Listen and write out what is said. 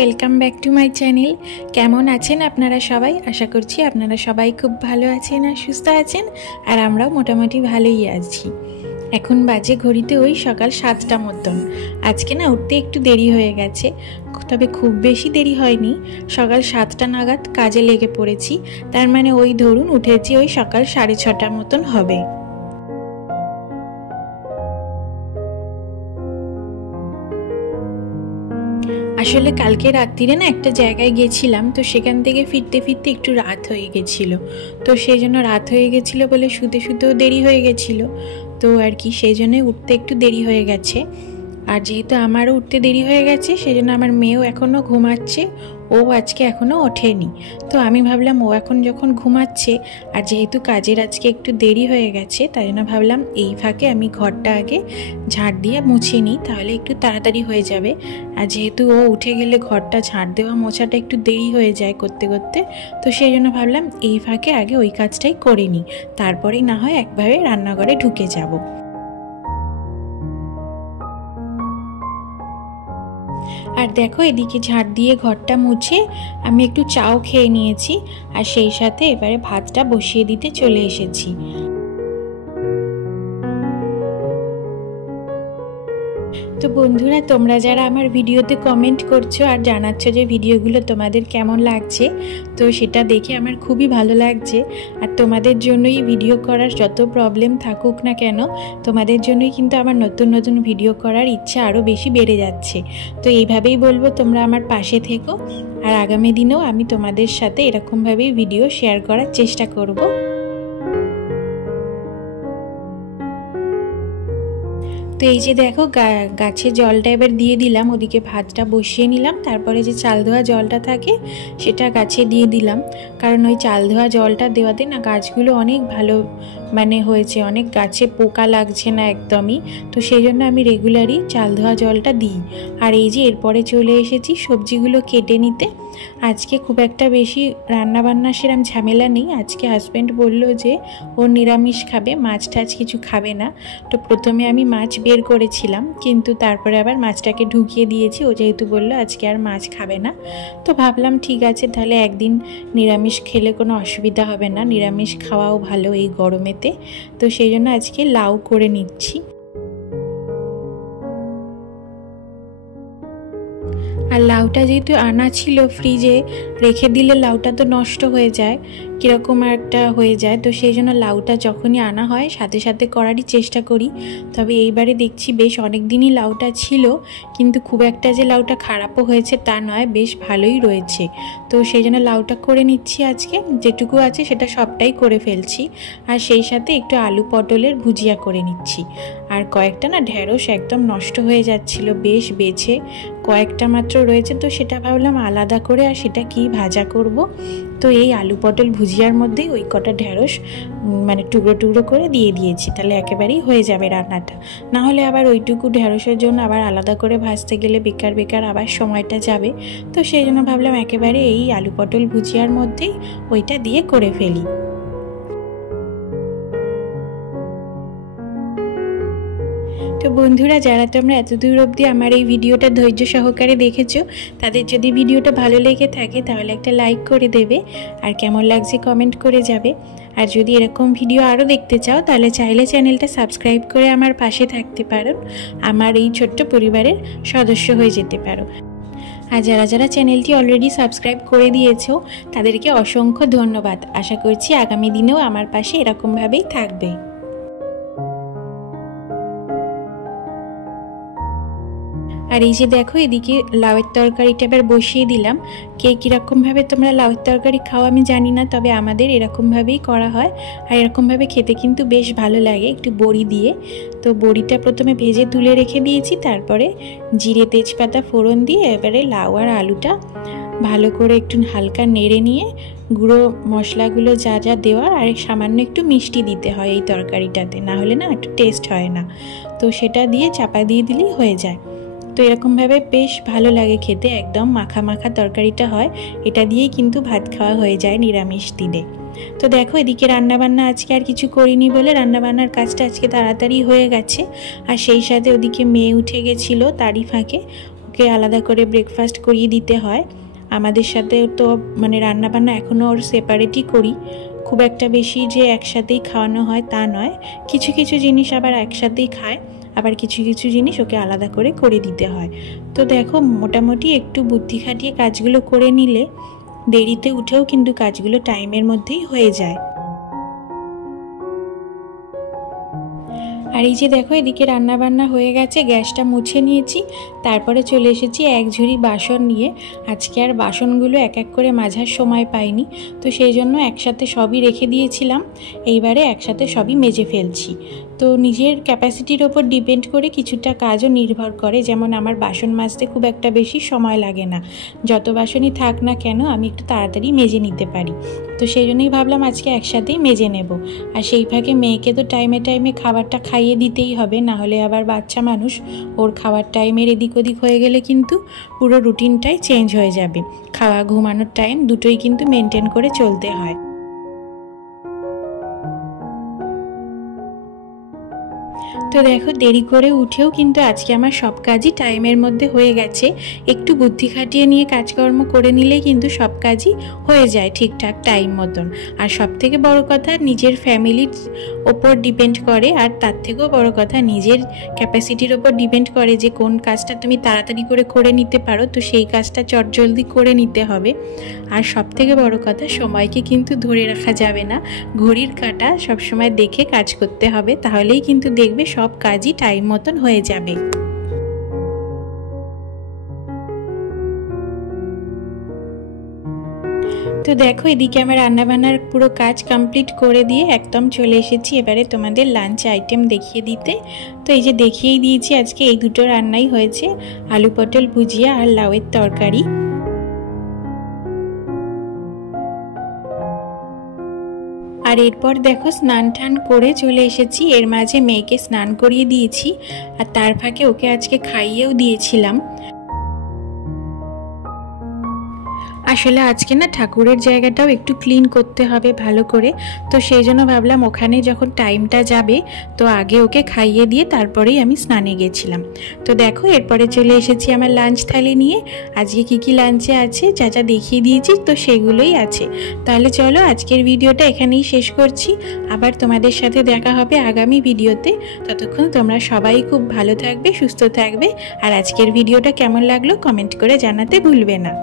Welcome back to my channel. কেমন আছেন আপনারা সবাই? আশা করছি আপনারা সবাই খুব ভালো আছেন আর সুস্থ আছেন, আর আমরাও মোটামুটি ভালোই আছি। এখন বাজে ঘড়িতে ওই সকাল 7টা মতন। আজকে না উঠতে একটু দেরি হয়ে গেছে, তবে খুব বেশি দেরি হয়নি। সকাল 7টা নাগাদ কাজে লেগে পড়েছি, তার মানে ওই ধরুন উঠেছি ওই সকাল 6:30 মতন হবে। আসলে কালকে রাত্রিরে না একটা জায়গায় গেছিলাম, তো সেখান থেকে ফিরতে ফিরতে একটু রাত হয়ে গেছিলো। তো সেই জন্য রাত হয়ে গেছিলো বলে শুতে শুতেও দেরি হয়ে গেছিলো, তো আর কি সেই জন্যই উঠতে একটু দেরি হয়ে গেছে। আর যেহেতু আমারও উঠতে দেরি হয়ে গেছে, সেই জন্য আমার মেয়েও এখনও ঘুমাচ্ছে, ও আজকে এখনও ওঠেনি। তো আমি ভাবলাম ও এখন যখন ঘুমাচ্ছে আর যেহেতু কাজের আজকে একটু দেরি হয়ে গেছে, তাই জন্য ভাবলাম এই ফাঁকে আমি ঘরটা আগে ঝাড় দিয়ে মুছে নিই, তাহলে একটু তাড়াতাড়ি হয়ে যাবে। আর যেহেতু ও উঠে গেলে ঘরটা ঝাড় দেওয়া মোছাটা একটু দেরি হয়ে যায় করতে করতে, তো সেই জন্য ভাবলাম এই ফাঁকে আগে ওই কাজটাই করে নিই, তারপরেই না হয় একবারে রান্নাঘরে ঢুকে যাব। আর দেখো এদিকে ঝাড় দিয়ে ঘরটা মুছে আমি একটু চাও খেয়ে নিয়েছি, আর সেই সাথে এবারে ভাতটা বসিয়ে দিতে চলে এসেছি। তো বন্ধুরা, তোমরা যারা আমার ভিডিওতে কমেন্ট করছো আর জানাচ্ছ যে ভিডিওগুলো তোমাদের কেমন লাগছে, তো সেটা দেখে আমার খুবই ভালো লাগছে। আর তোমাদের জন্যই ভিডিও করার যত প্রবলেম থাকুক না কেন, তোমাদের জন্যই কিন্তু আমার নতুন নতুন ভিডিও করার ইচ্ছা আরও বেশি বেড়ে যাচ্ছে। তো এইভাবেই বলবো, তোমরা আমার পাশে থেকো, আর আগামী দিনেও আমি তোমাদের সাথে এরকমভাবেই ভিডিও শেয়ার করার চেষ্টা করব। তো এই যে দেখো গাছে জলটা এবার দিয়ে দিলাম, ওদিকে ভাতটা বসিয়ে নিলাম, তারপরে যে চাল ধোয়া জলটা থাকে সেটা গাছে দিয়ে দিলাম। কারণ ওই চাল ধোয়া জলটা দেওয়াতে না গাছগুলো অনেক ভালো হয়েছে, অনেক গাছে পোকা লাগছে না একদমই। তো সেই জন্য আমি রেগুলারই চাল ধোয়া জলটা দিই। আর এই যে এরপরে চলে এসেছি সবজিগুলো কেটে নিতে। আজকে খুব একটা বেশি রান্নাবান্না সেরকম ঝামেলা নেই। আজকে হাজব্যান্ড বলল যে ও নিরামিষ খাবে, মাছ টাছ কিছু খাবে না। তো প্রথমে আমি মাছ বের করেছিলাম, কিন্তু তারপরে আবার মাছটাকে ঢুকিয়ে দিয়েছি, ও যেহেতু বললো আজকে আর মাছ খাবে না। তো ভাবলাম ঠিক আছে, তাহলে একদিন নিরামিষ খেলে কোনো অসুবিধা হবে না, নিরামিষ খাওয়াও ভালো এই গরমেতে। তো সেই জন্য আজকে লাউ করে নিচ্ছি। আর লাউটা যেহেতু আনা ছিল ফ্রিজে, রেখে দিলে লাউটা তো নষ্ট হয়ে যায়, কীরকম একটা হয়ে যায়। তো সেই জন্য লাউটা যখনই আনা হয় সাথে সাথে করারই চেষ্টা করি। তবে এইবারে দেখছি বেশ অনেক দিনই লাউটা ছিল, কিন্তু খুব একটা যে লাউটা খারাপও হয়েছে তা নয়, বেশ ভালোই রয়েছে। তো সেই জন্য লাউটা করে নিচ্ছি আজকে, যেটুকু আছে সেটা সবটাই করে ফেলছি। আর সেই সাথে একটু আলু পটলের ভুজিয়া করে নিচ্ছি। আর কয়েকটা না ঢেঁড়স একদম নষ্ট হয়ে যাচ্ছিল, বেশ বেছে কয়েকটা মাত্র রয়েছে, তো সেটা ভাবলাম আলাদা করে আর সেটা কি ভাজা করব। তো এই আলু পটল ভুজিয়ার মধ্যেই ওই কটা ঢেঁড়স টুকরো টুকরো করে দিয়ে দিয়েছি, তাহলে একেবারেই হয়ে যাবে রান্নাটা। না হলে আবার ওইটুকু ঢেঁড়সের জন্য আবার আলাদা করে ভাজতে গেলে বেকার বেকার আবার সময়টা যাবে। তো সেই জন্য ভাবলাম একেবারে এই আলু পটল ভুজিয়ার মধ্যেই ওইটা দিয়ে করে ফেলি। তো বন্ধুরা, যারা তোমরা এতদূর অবধি আমার এই ভিডিওটা ধৈর্য সহকারে দেখেছো, তাদের যদি ভিডিওটা ভালো লেগে থাকে তাহলে একটা লাইক করে দেবে, আর কেমন লাগছে কমেন্ট করে যাবে। আর যদি এরকম ভিডিও আরও দেখতে চাও তাহলে চাইলে চ্যানেলটা সাবস্ক্রাইব করে আমার পাশে থাকতে পারো, আমার এই ছোট্ট পরিবারের সদস্য হয়ে যেতে পারো। আর যারা যারা চ্যানেলটি অলরেডি সাবস্ক্রাইব করে দিয়েছো তাদেরকে অসংখ্য ধন্যবাদ। আশা করছি আগামী দিনেও আমার পাশে এরকমভাবেই থাকবে। আর এই যে দেখো এদিকে লাউয়ের তরকারিটা এবার বসিয়ে দিলাম। কে কীরকমভাবে তোমরা লাউয়ের তরকারি খাও আমি জানি না, তবে আমাদের এরকমভাবেই করা হয়, আর এরকমভাবে খেতে কিন্তু বেশ ভালো লাগে একটু বড়ি দিয়ে। তো বড়িটা প্রথমে ভেজে তুলে রেখে দিয়েছি, তারপরে জিরে তেজপাতা ফোড়ন দিয়ে এবারে লাউ আর আলুটা ভালো করে একটু হালকা নেড়ে নিয়ে গুঁড়ো মশলাগুলো যা যা দেওয়ার, আর সামান্য একটু মিষ্টি দিতে হয় এই তরকারিটাতে, না হলে না একটু টেস্ট হয় না। তো সেটা দিয়ে চাপা দিয়ে দিলেই হয়ে যায়। তো এরকমভাবে বেশ ভালো লাগে খেতে, একদম মাখা মাখা তরকারিটা হয়। এটা দিয়েই কিন্তু ভাত খাওয়া হয়ে যায় নিরামিষ দিনে। তো দেখো এদিকে রান্নাবান্না আজকে আর কিছু করিনি বলে রান্নাবান্নার কাজটা আজকে তাড়াতাড়ি হয়ে গেছে। আর সেই সাথে ওদিকে মেয়ে উঠে গেছিলো, তারই ফাঁকে ওকে আলাদা করে ব্রেকফাস্ট করিয়ে দিতে হয়। আমাদের সাথে তো মানে রান্নাবান্না এখনও ওর সেপারেটই করি, খুব একটা বেশি যে একসাথেই খাওয়ানো হয় তা নয়। কিছু কিছু জিনিস আবার একসাথেই খায়, আবার কিছু কিছু জিনিস ওকে আলাদা করে দিতে হয়। তো দেখো মোটামুটি একটু বুদ্ধি খাটিয়ে কাজগুলো করে নিলে দেরিতে উঠেও কিন্তু কাজগুলো টাইমের মধ্যেই হয়ে যায়। আর এই যে দেখো এদিকে রান্না বান্না হয়ে গেছে, গ্যাসটা মুছে নিয়েছি, তারপরে চলে এসেছি এক ঝুড়ি বাসন নিয়ে। আজকে আর বাসনগুলো এক এক করে মাজার সময় পাইনি, তো সেই জন্য একসাথে সবই রেখে দিয়েছিলাম। এইবারে একসাথে সবই মেজে ফেলছি। তো নিজের ক্যাপাসিটির ওপর ডিপেন্ড করে কিছুটা কাজও নির্ভর করে। যেমন আমার বাসন মাজতে খুব একটা বেশি সময় লাগে না, যত বাসনই থাক না কেন আমি একটু তাড়াতাড়ি মেজে নিতে পারি। তো সেই জন্যই ভাবলাম আজকে একসাথেই মেজে নেব। আর সেই ফাঁকে মেয়েকে তো টাইমে টাইমে খাবারটা খাইয়ে দিতেই হবে, না হলে আবার বাচ্চা মানুষ, ওর খাওয়ার টাইমের এদিক ওদিক হয়ে গেলে কিন্তু পুরো রুটিনটাই চেঞ্জ হয়ে যাবে। খাওয়া ঘুমানোর টাইম দুটোই কিন্তু মেনটেন করে চলতে হয়। তো দেখো দেরি করে উঠেও কিন্তু আজকে আমার সব কাজই টাইমের মধ্যে হয়ে গেছে। একটু বুদ্ধি খাটিয়ে নিয়ে কাজকর্ম করে নিলেই কিন্তু সব কাজই হয়ে যায় ঠিকঠাক টাইম মতন। আর সব থেকে বড় কথা নিজের ফ্যামিলির ওপর ডিপেন্ড করে, আর তার থেকেও বড় কথা নিজের ক্যাপাসিটির ওপর ডিপেন্ড করে যে কোন কাজটা তুমি তাড়াতাড়ি করে নিতে পারো, তো সেই কাজটা চটজলদি করে নিতে হবে। আর সব থেকে বড় কথা সময়কে কিন্তু ধরে রাখা যাবে না, ঘড়ির কাঁটা সবসময় দেখে কাজ করতে হবে, তাহলেই কিন্তু দেখবে সব কাজই টাইম মতন হয়ে যাবে। তো দেখো এদিকে আমার রান্নাবান্নার পুরো কাজ কমপ্লিট করে দিয়ে একদম চলে এসেছি এবারে তোমাদের লাঞ্চ আইটেম দেখিয়ে দিতে। তো এই যে দেখিয়েই দিয়েছি, আজকে এই দুটো রান্নাই হয়েছে, আলু পটল ভুজিয়া আর লাউয়ের তরকারি। আর এরপর দেখো স্নান টান করে চলে এসেছি, এর মাঝে মেয়েকে স্নান করিয়ে দিয়েছি আর তার ফাঁকে ওকে আজকে খাইয়েও দিয়েছিলাম। আসলে আজকে না ঠাকুরের জায়গাটাও একটু ক্লিন করতে হবে ভালো করে, তো সেই জন্য ভাবলাম ওখানে যখন টাইমটা যাবে তো আগে ওকে খাইয়ে দিয়ে তারপরেই আমি স্নানে গেছিলাম। তো দেখো এরপরে চলে এসেছি আমার লাঞ্চ থালি নিয়ে। আজকে কি লাঞ্চে আছে যা যা দেখিয়ে দিয়েছি তো সেগুলোই আছে। তাহলে চলো আজকের ভিডিওটা এখানেই শেষ করছি, আবার তোমাদের সাথে দেখা হবে আগামী ভিডিওতে। ততক্ষণ তোমরা সবাই খুব ভালো থাকবে, সুস্থ থাকবে, আর আজকের ভিডিওটা কেমন লাগলো কমেন্ট করে জানাতে ভুলবে না।